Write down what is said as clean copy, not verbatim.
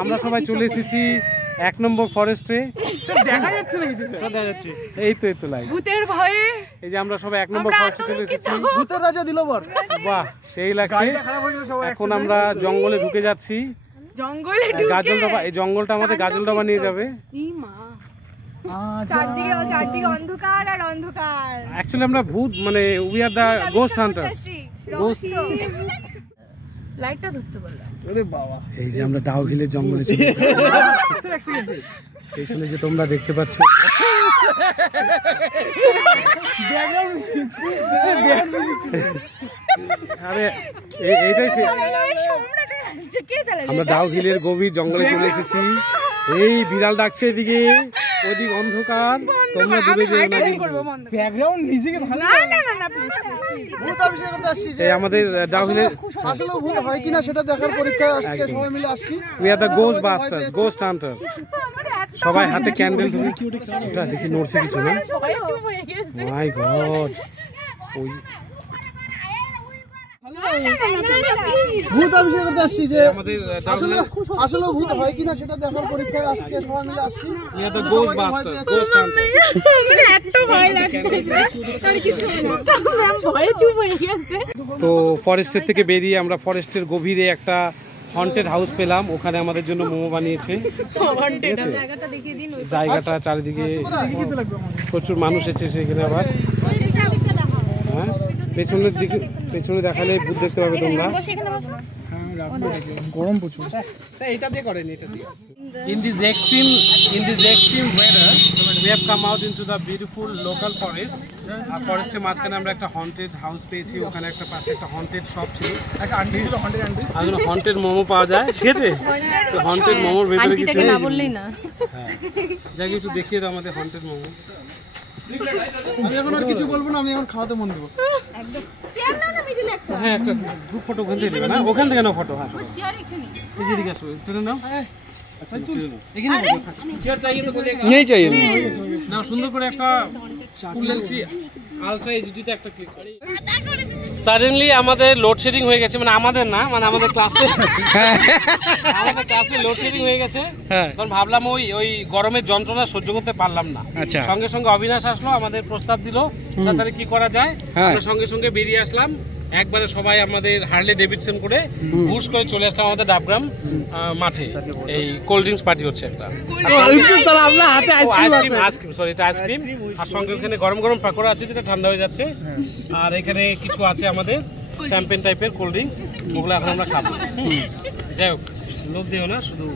আমরা সবাই চলে এসেছি 1 নম্বর ফরেস্টে। দেখা যাচ্ছে না কিছু, স্যার দেখা যাচ্ছে। এই তো লাইট ভূতের ভয়ে এই যে আমরা সবাই 1 নম্বর ফরেস্টে চলে এসেছি। ভূতের রাজা দিলবর, বাহ সেই লাগছে। এখন আমরা জঙ্গলে ঢুকে যাচ্ছি। জঙ্গলে গাজলডাবা, এই জঙ্গলটা আমাদের গাজলডাবা নিয়ে যাবে। ই মা, চারদিকে অন্ধকার আর অন্ধকার। অ্যাকচুয়ালি আমরা ভূত মানে we are the ghost hunters. Ghost লাইটটা ধরতে বললাম। ওরে বাবা, এই যে আমরা ডাউহিলের জঙ্গলে চলে এসেছি। পেছনে যে তোমরা দেখতে পাচ্ছ আরে এইটাই আমরা ডাউহিলের গভীর জঙ্গলে চলে এসেছি। এই বিড়াল ডাকছে এদিকে, ওদিক অন্ধকার, তোমরা দূরে যেও না। ব্যাকগ্রাউন্ড মিউজিকে ভালো না ভূত অভিষেক করতে আসছি। যে আমাদের ডাউহিলের আসলে ভূত হয় কিনা সেটা দেখার পরীক্ষায় আজকে সবাই মিলে আসছি। We are the ghost bastards, ghost hunters. সবাই হাতে ক্যান্ডেল ধরে। ওটা দেখি নড়ছে কিছু না? মাই গড, ওই ভূত অভিষেক করতে আসছি। যে আমাদের আসলে ভূত হয় কিনা সেটা দেখার পরীক্ষায় আজকে সবাই মিলে আসছি। We are the ghost bastards, ghost hunters. এত ভয় লাগছে আর কিছু না, আমরা ভয়ে চুপ হয়ে গেছে। তো ফরেস্টের থেকে বেরিয়ে আমরা ফরেস্টের গভীরে একটা হন্টেড হাউস পেলাম। ওখানে আমাদের জন্য মোমো বানিয়েছে। জায়গাটা দেখিয়ে দিন। জায়গাটা চারিদিকে প্রচুর মানুষ এসেছে এখানে। আবার হ্যাঁ, পেছনের দিকে, পেছনে দেখালে ভূত দেখতে পাবে তোমরা। গরম প্রচুর। এটা দিয়ে করেন, এটা দিয়ে। In this extreme weather, we have come out into the beautiful local forest. আর ফরেস্টের মাঝখানে আমরা একটা হন্টেড হাউস পেয়েছি। ওখানে একটা পাশে একটা হন্টেড শপ ছিল। একটা আন্টি ছিল, হন্টেড আন্টি। আর হন্টেড মোমো পাওয়া যায়, ঠিক আছে? তো হন্টেড মোমোর ভেতরে কিছু না বললেই না। হ্যাঁ, যাকে একটু দেখিয়ে দাও আমাদের হন্টেড মোমো। আমি এখন আর কিছু বলবো না, আমি এখন খাওয়াতে মন দেবো। হ্যাঁ, একটা গ্রুপ ফটো ওখান থেকে নেবে না? ওখান থেকে নাও ফটো। হ্যাঁ, এদিকে আসো, তুলে নাও। নেই চাই না, সুন্দর করে একটা ফুলের কি আলট্রা এইচডিতে একটা ক্লিক করি। সাডেনলি আমাদের লোডশেডিং হয়ে গেছে, মানে আমাদের না, মানে আমাদের ক্লাসে লোডশেডিং হয়ে গেছে। তখন ভাবলাম ওই গরমের যন্ত্রণা সহ্য করতে পারলাম না। সঙ্গে সঙ্গে অবিনাশ আসলো, আমাদের প্রস্তাব দিল তাড়াতাড়ি কি করা যায়। আমরা সঙ্গে সঙ্গে বেরিয়ে আসলাম। একবারে সবাই আমাদের হার্লে ডেভিডসন করে বুশ করে চলে আসলাম আমাদের ডাবগ্রাম মাঠে। এই কোল্ড ড্রিঙ্কস পার্টি হচ্ছে একটা, আইসক্রিম, আর সঙ্গে ওখানে গরম গরম পাকোড়া আছে যেটা ঠান্ডা হয়ে যাচ্ছে। আর এখানে কিছু আছে আমাদের শ্যাম্পেন টাইপের কোল্ড ড্রিঙ্কস, ওগুলো এখন আমরা খাবো। যাই হোক, লোভ দিও না, শুধু